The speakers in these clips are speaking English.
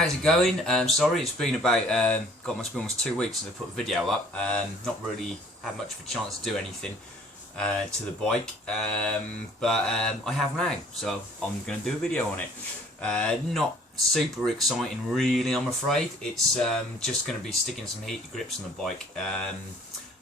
how's it going? Sorry, it's been about, must be almost 2 weeks since I put a video up. Not really had much of a chance to do anything to the bike, but I have now, so I'm going to do a video on it. Not super exciting really, I'm afraid. It's just going to be sticking some heated grips on the bike. A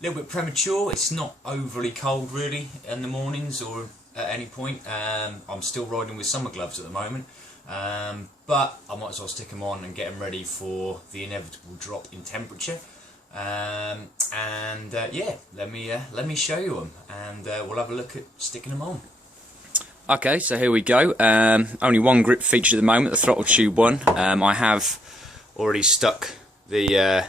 little bit premature. It's not overly cold really in the mornings or at any point. I'm still riding with summer gloves at the moment, but I might as well stick them on and get them ready for the inevitable drop in temperature. Yeah, let me show you them, and we'll have a look at sticking them on. Okay, so here we go. Only one grip featured at the moment, the throttle tube one. I have already stuck the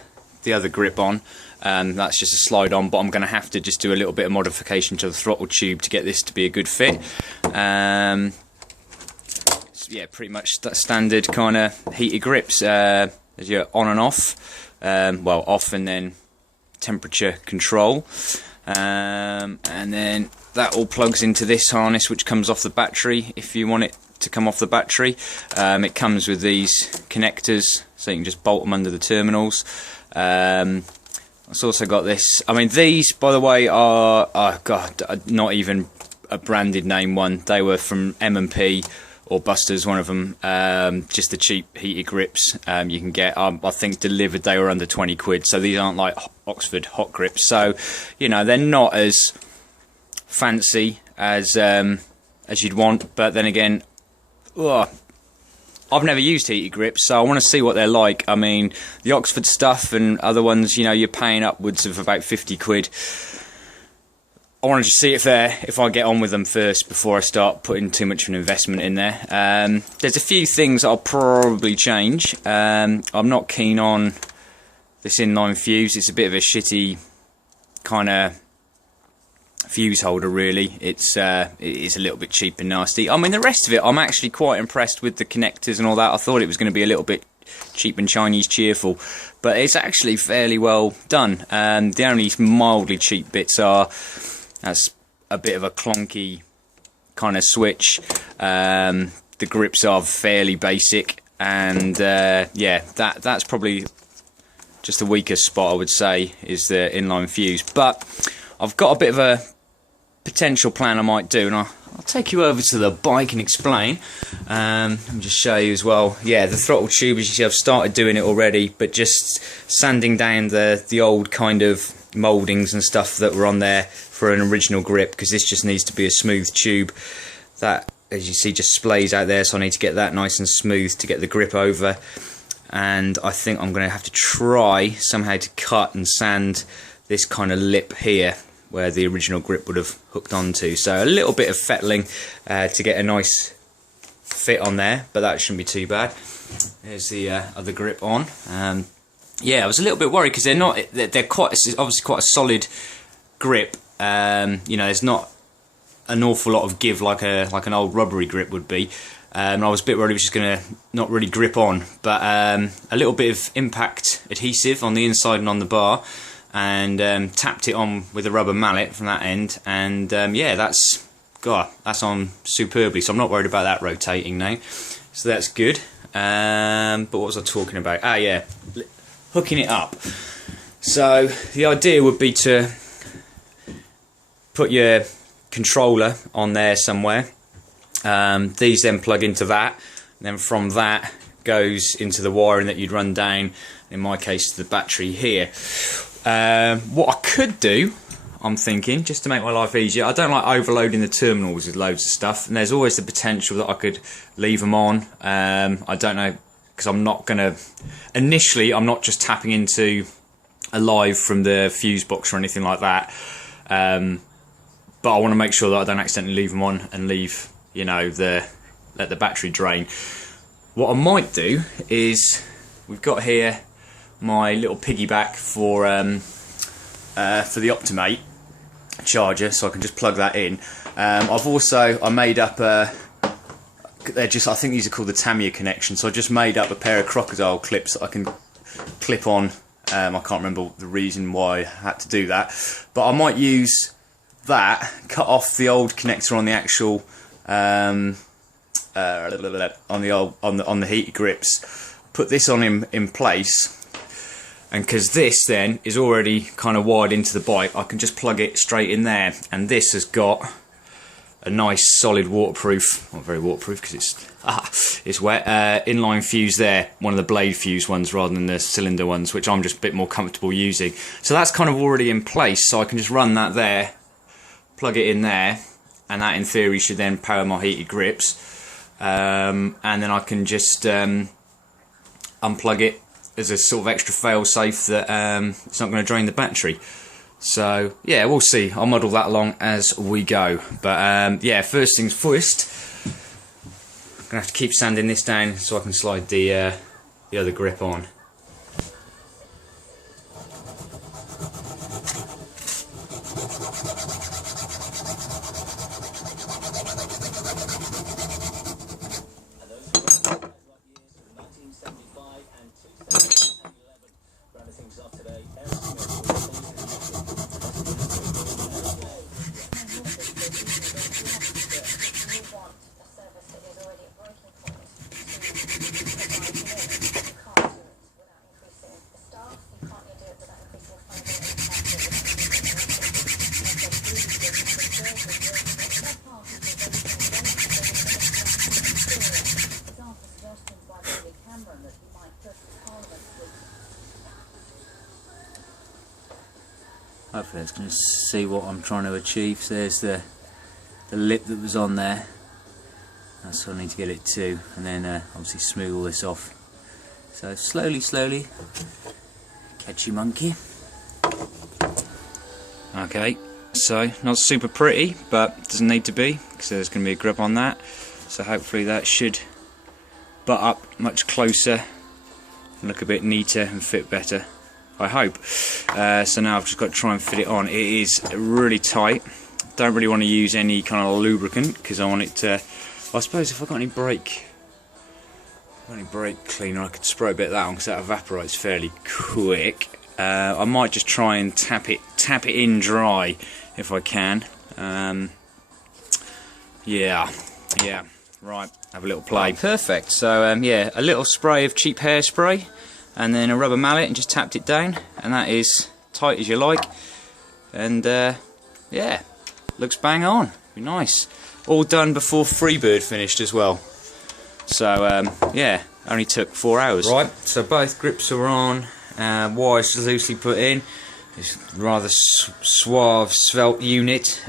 other grip on. That's just a slide on, but I'm going to have to just do a little bit of modification to the throttle tube to get this to be a good fit. Yeah, pretty much standard kind of heated grips as you're on and off. Well, off and then temperature control. And then that all plugs into this harness, which comes off the battery if you want it to come off the battery. It comes with these connectors, so you can just bolt them under the terminals. It's also got this. I mean, these, by the way, are, oh god, not even a branded name one. They were from M&P or Buster's, one of them. Just the cheap heated grips you can get. I think delivered they were under 20 quid. So these aren't like Oxford hot grips. So, you know, they're not as fancy as you'd want. But then again, I've never used heated grips, so I want to see what they're like. I mean, the Oxford stuff and other ones, you know, you're paying upwards of about 50 quid. I want to just see if I get on with them first before I start putting too much of an investment in there. There's a few things I'll probably change. I'm not keen on this inline fuse. It's a bit of a shitty kind of fuse holder really. It is a little bit cheap and nasty. I mean, the rest of it I'm actually quite impressed with, the connectors and all that. I thought it was going to be a little bit cheap and Chinese cheerful, but it's actually fairly well done. The only mildly cheap bits are that's a bit of a clunky kind of switch. The grips are fairly basic, and yeah, that's probably just the weakest spot I would say is the inline fuse. But I've got a bit of a potential plan I might do, and I'll take you over to the bike and explain. Let me just show you as well. Yeah, the throttle tube, as you see, I've started doing it already, but just sanding down the old kind of mouldings and stuff that were on there for an original grip, because this just needs to be a smooth tube. That, as you see, just splays out there, so I need to get that nice and smooth to get the grip over. And I think I'm going to have to try somehow to cut and sand this kind of lip here where the original grip would have hooked onto. So a little bit of fettling to get a nice fit on there, but that shouldn't be too bad. There's the other grip on. Yeah, I was a little bit worried because they're quite, obviously quite a solid grip. You know, there's not an awful lot of give like an old rubbery grip would be. I was a bit worried it was just going to not really grip on, but a little bit of impact adhesive on the inside and on the bar, and tapped it on with a rubber mallet from that end, and yeah, that's on superbly, so I'm not worried about that rotating now, so that's good. But what was I talking about? Ah yeah, hooking it up. So the idea would be to put your controller on there somewhere. These then plug into that, and then from that goes into the wiring that you'd run down, in my case, to the battery here. What I could do, I'm thinking, just to make my life easier, I don't like overloading the terminals with loads of stuff, and there's always the potential that I could leave them on. I don't know, because I'm not going to, initially I'm not just tapping into a live from the fuse box or anything like that, but I want to make sure that I don't accidentally leave them on and leave, you know, let the battery drain. What I might do is, we've got here my little piggyback for the Optimate charger, so I can just plug that in. I made up I think these are called the Tamiya connection, so I just made up a pair of crocodile clips that I can clip on. I can't remember the reason why I had to do that, but I might use that, cut off the old connector on the actual on the heated grips, put this on in place, and because this then is already kind of wired into the bike, I can just plug it straight in there, and this has got a nice solid waterproof, not very waterproof because it's wet, inline fuse there, one of the blade fuse ones rather than the cylinder ones, which I'm just a bit more comfortable using. So that's kind of already in place, so I can just run that there, plug it in there, and that in theory should then power my heated grips, and then I can just unplug it as a sort of extra fail-safe that it's not going to drain the battery. So yeah, we'll see. I'll model that along as we go. But yeah, first things first, I'm gonna have to keep sanding this down so I can slide the other grip on. Hopefully it's going to see what I'm trying to achieve. So there's the lip that was on there. That's what I need to get it to, and then obviously smooth all this off. So slowly, slowly, catchy monkey. Okay, so not super pretty, but doesn't need to be because there's going to be a grip on that. So hopefully that should butt up much closer and look a bit neater and fit better, I hope. So now I've just got to try and fit it on. It is really tight. Don't really want to use any kind of lubricant because I want it to, I suppose if I've got any brake cleaner I could spray a bit of that on because that evaporates fairly quick. I might just try and tap it in dry if I can. Yeah, right, have a little play. Perfect. So yeah, a little spray of cheap hairspray and then a rubber mallet and just tapped it down, and that is tight as you like, and yeah, looks bang on. Be nice. All done before Freebird finished as well. So yeah, only took 4 hours. Right, so both grips are on, wires loosely put in. It's a rather suave, svelte unit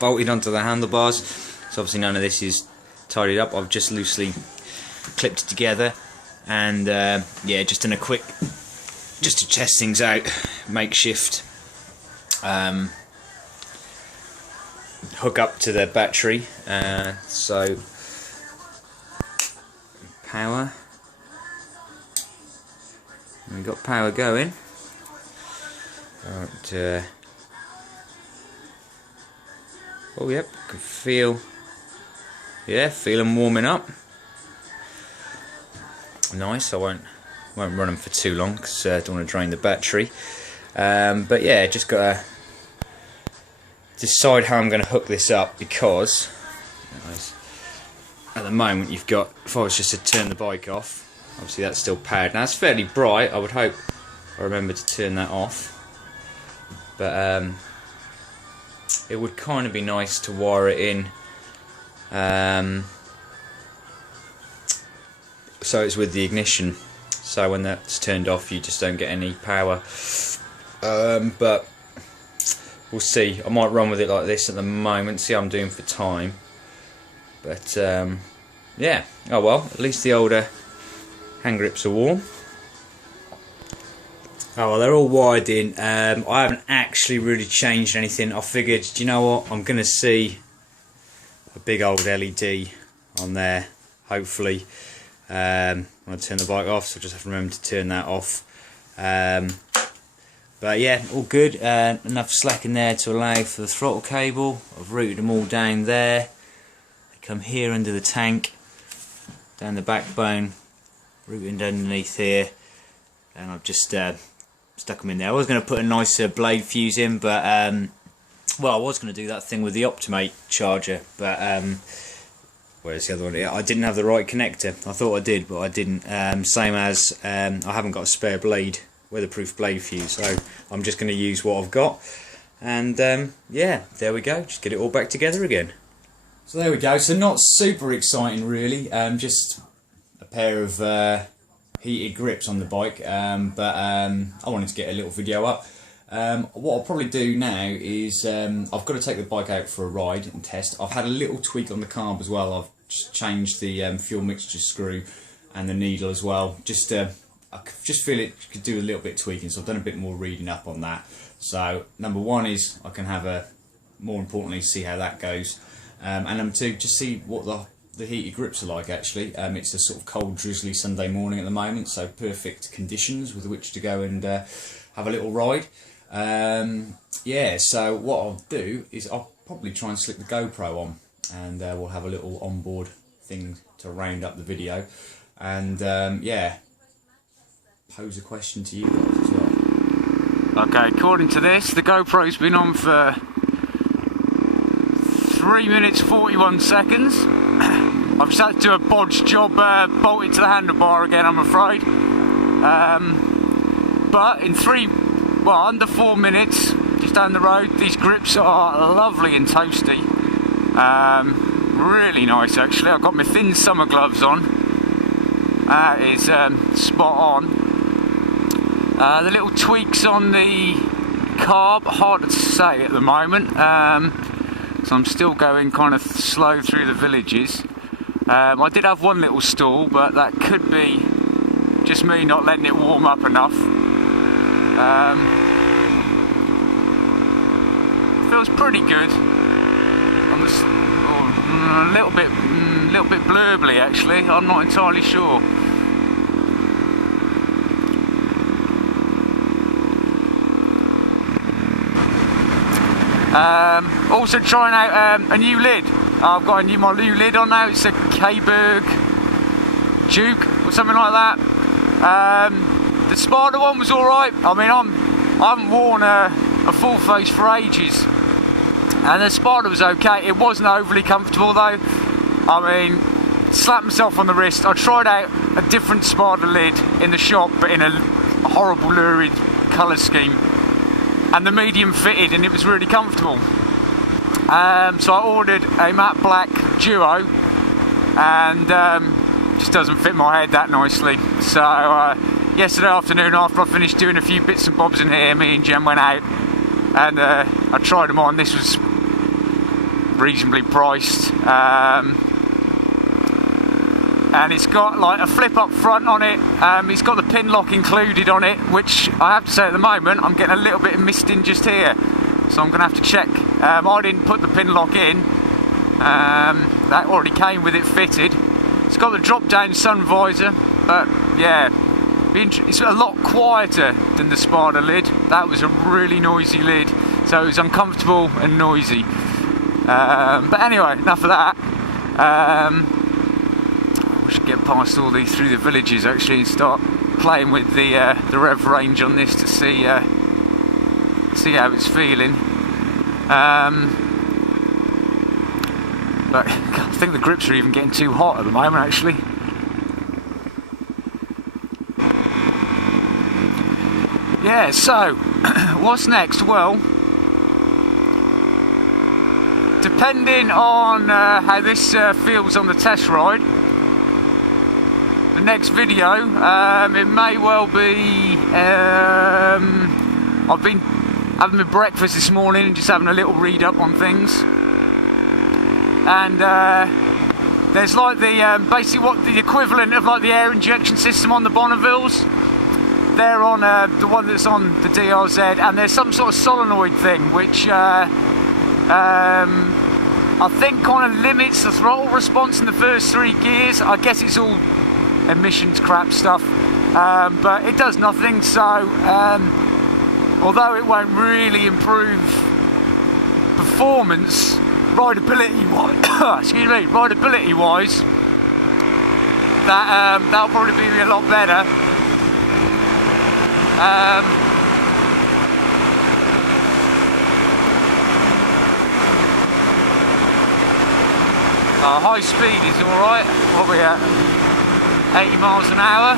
bolted onto the handlebars. So obviously none of this is tidied up. I've just loosely clipped it together, and yeah, just done a quick, just to test things out, makeshift hook up to the battery. So power, we've got power going. Right, oh yep, can feel, yeah, feel them warming up. Nice. I won't run them for too long because I don't want to drain the battery. But yeah, just got to decide how I'm going to hook this up, because at the moment you've got, if I was just to turn the bike off, obviously that's still powered. Now it's fairly bright, I would hope I remember to turn that off, but it would kind of be nice to wire it in so it's with the ignition, so when that's turned off you just don't get any power. But we'll see. I might run with it like this at the moment, see how I'm doing for time. But yeah, oh well, at least the older hand grips are warm. Oh well, they're all wired in. I haven't actually really changed anything. I figured, do you know what, I'm going to see a big old LED on there, hopefully, when I turn the bike off, so I just have to remember to turn that off. But yeah, all good. Enough slack in there to allow for the throttle cable. I've routed them all down there. They come here under the tank, down the backbone, routing underneath here, and I've just stuck them in there. I was going to put a nicer blade fuse in, but well, I was going to do that thing with the Optimate charger, but Whereas the other one, I didn't have the right connector. I thought I did, but I didn't. Same as I haven't got a spare blade, weatherproof blade fuse, so I'm just going to use what I've got. And yeah, there we go, just get it all back together again. So there we go, so not super exciting really, just a pair of heated grips on the bike, but I wanted to get a little video up. What I'll probably do now is I've got to take the bike out for a ride and test. I've had a little tweak on the carb as well. I've just changed the fuel mixture screw and the needle as well. Just I just feel it could do a little bit of tweaking, so I've done a bit more reading up on that. So number one is I can have a, more importantly, see how that goes, and number two, just see what the heated grips are like actually. It's a sort of cold, drizzly Sunday morning at the moment, so perfect conditions with which to go and have a little ride. Yeah, so what I'll do is I'll probably try and slip the GoPro on, and we'll have a little onboard thing to round up the video, and yeah, pose a question to you guys as well. Okay, according to this, the GoPro's been on for 3 minutes 41 seconds. I've just had to do a bodge job, bolted to the handlebar again, I'm afraid. But in under 4 minutes, just down the road, these grips are lovely and toasty. Really nice actually. I've got my thin summer gloves on. That is spot on. The little tweaks on the carb, hard to say at the moment. So I'm still going kind of slow through the villages. I did have one little stall, but that could be just me not letting it warm up enough. Feels pretty good. On the, a little bit blurbly actually. I'm not entirely sure. Also trying out a new lid. I've got my new lid on now. It's a K-Berg Duke or something like that. The Spider one was alright. I mean, I haven't worn a full face for ages, and the Spider was okay. It wasn't overly comfortable though. I mean, slapped myself on the wrist. I tried out a different Spider lid in the shop, but in a horrible lurid colour scheme, and the medium fitted, and it was really comfortable. So I ordered a matte black duo, and just doesn't fit my head that nicely. So yesterday afternoon, after I finished doing a few bits and bobs in here, me and Jem went out, and I tried them on. This was reasonably priced, and it's got like a flip up front on it. It's got the pin lock included on it, which I have to say at the moment I'm getting a little bit of misting just here, so I'm gonna have to check. I didn't put the pin lock in, that already came with it fitted. It's got the drop down sun visor, but yeah, it's a lot quieter than the Spider lid. That was a really noisy lid, so it was uncomfortable and noisy. But anyway, enough of that. We should get past all these through the villages actually and start playing with the rev range on this to see how it's feeling. But I think the grips are even getting too hot at the moment actually. Yeah, so what's next? Well, depending on how this feels on the test ride, the next video, it may well be, I've been having my breakfast this morning and just having a little read up on things, and there's like the basically what the equivalent of like the air injection system on the Bonnevilles. They're on the one that's on the DRZ, and there's some sort of solenoid thing which I think kind of limits the throttle response in the first 3 gears. I guess it's all emissions crap stuff, but it does nothing. So although it won't really improve performance rideability wise, that'll probably be a lot better. High speed is alright. What are we at? 80 miles an hour.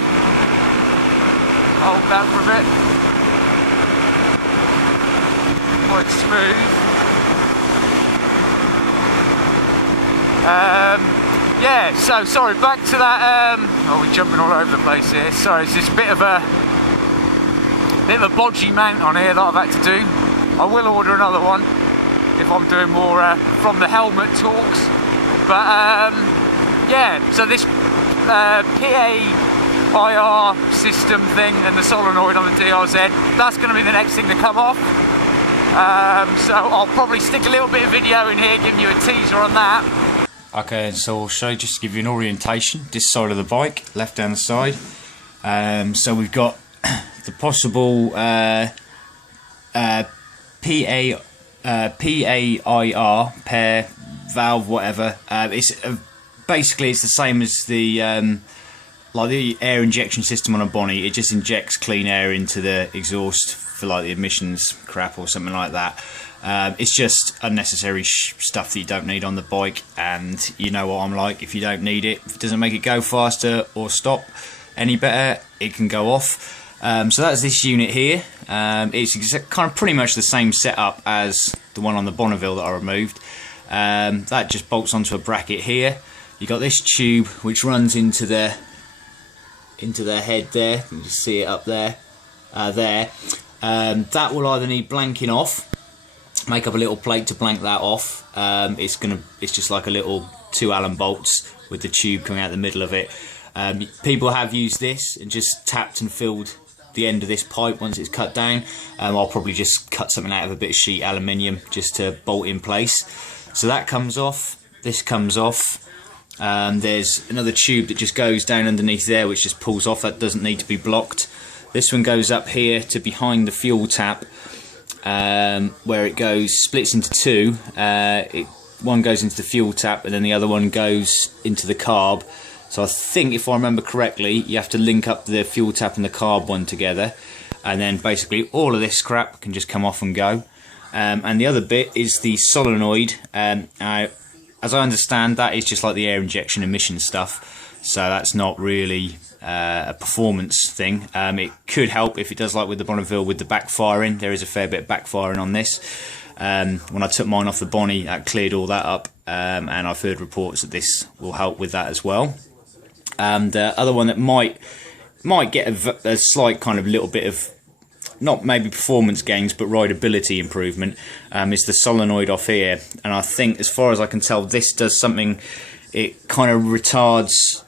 Hold that for a bit. Quite smooth. Yeah, so sorry, back to that. Oh, we're jumping all over the place here. Sorry, it's this bit of a bodgy mount on here that I've had to do. I will order another one if I'm doing more from the helmet talks. But yeah, so this PAIR system thing and the solenoid on the DRZ, that's going to be the next thing to come off. So I'll probably stick a little bit of video in here giving you a teaser on that. Okay, so I'll show you, just to give you an orientation, this side of the bike, left down the side. So we've got the possible PAIR, pair, valve, whatever. It's basically it's the same as the like the air injection system on a Bonnie. It just injects clean air into the exhaust for like the emissions crap or something like that. It's just unnecessary stuff that you don't need on the bike, and you know what I'm like. If you don't need it, if it doesn't make it go faster or stop any better, it can go off. So that's this unit here. It's kind of pretty much the same setup as the one on the Bonneville that I removed. That just bolts onto a bracket here. You got this tube which runs into the head there. You can just see it up there. That will either need blanking off. Make up a little plate to blank that off. It's just like a little 2 Allen bolts with the tube coming out the middle of it. People have used this and just tapped and filled the end of this pipe once it's cut down. I'll probably just cut something out of a bit of sheet aluminium just to bolt in place. So that comes off. This comes off. There's another tube that just goes down underneath there which just pulls off. That doesn't need to be blocked. This one goes up here to behind the fuel tap, where it goes, splits into two. One goes into the fuel tap and then the other one goes into the carb. So I think, if I remember correctly, you have to link up the fuel tap and the carb one together, and then basically all of this crap can just come off and go. And the other bit is the solenoid. As I understand, that is just like the air injection emission stuff, so that's not really a performance thing. It could help if it does, like with the Bonneville with the backfiring. There is a fair bit of backfiring on this. When I took mine off the Bonnie, that cleared all that up, and I've heard reports that this will help with that as well. And the other one that might get a slight kind of little bit of, not maybe performance gains, but rideability improvement, is the solenoid off here. And I think, as far as I can tell, this does something. It kind of retards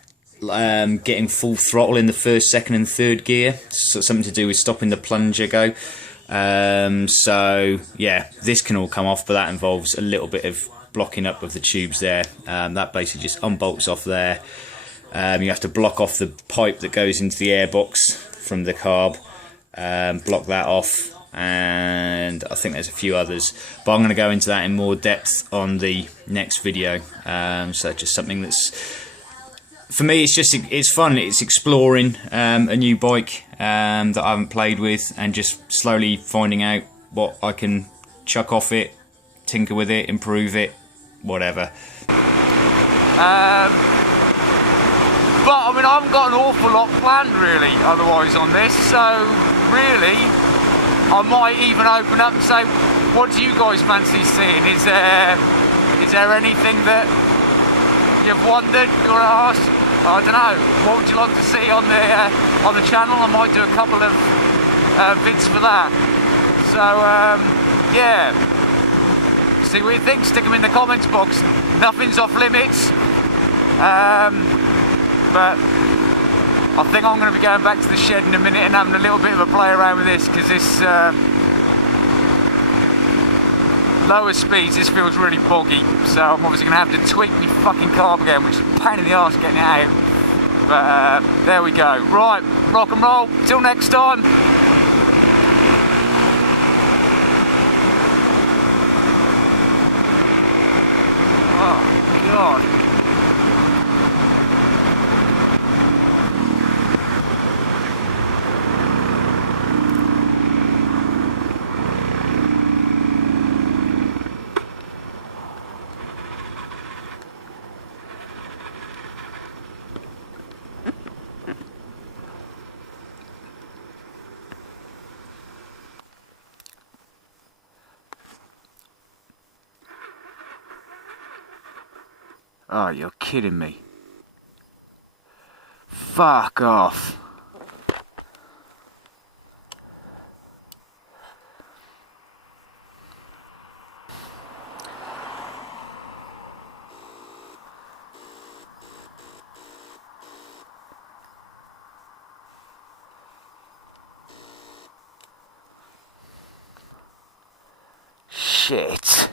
getting full throttle in the first, second and third gear. So something to do with stopping the plunger go. So yeah, this can all come off, but that involves a little bit of blocking up of the tubes there. That basically just unbolts off there. You have to block off the pipe that goes into the airbox from the carb, block that off, and I think there's a few others, but I'm going to go into that in more depth on the next video. So just something that's, for me, it's fun. It's exploring a new bike that I haven't played with, and just slowly finding out what I can chuck off it, tinker with it, improve it, whatever. But I mean, I haven't got an awful lot planned really otherwise on this, so really I might even open up and say, what do you guys fancy seeing? Is there anything that you've wondered or asked? I don't know, what would you like to see on the channel? I might do a couple of vids for that. So yeah, see what you think, stick them in the comments box. Nothing's off limits. But I think I'm going to be going back to the shed in a minute and having a little bit of a play around with this, because this lower speeds, this feels really boggy, so I'm obviously going to have to tweak my fucking carb again, which is a pain in the arse getting it out. But there we go. Right, rock and roll, till next time. Oh God. Oh, you're kidding me. Fuck off. Shit.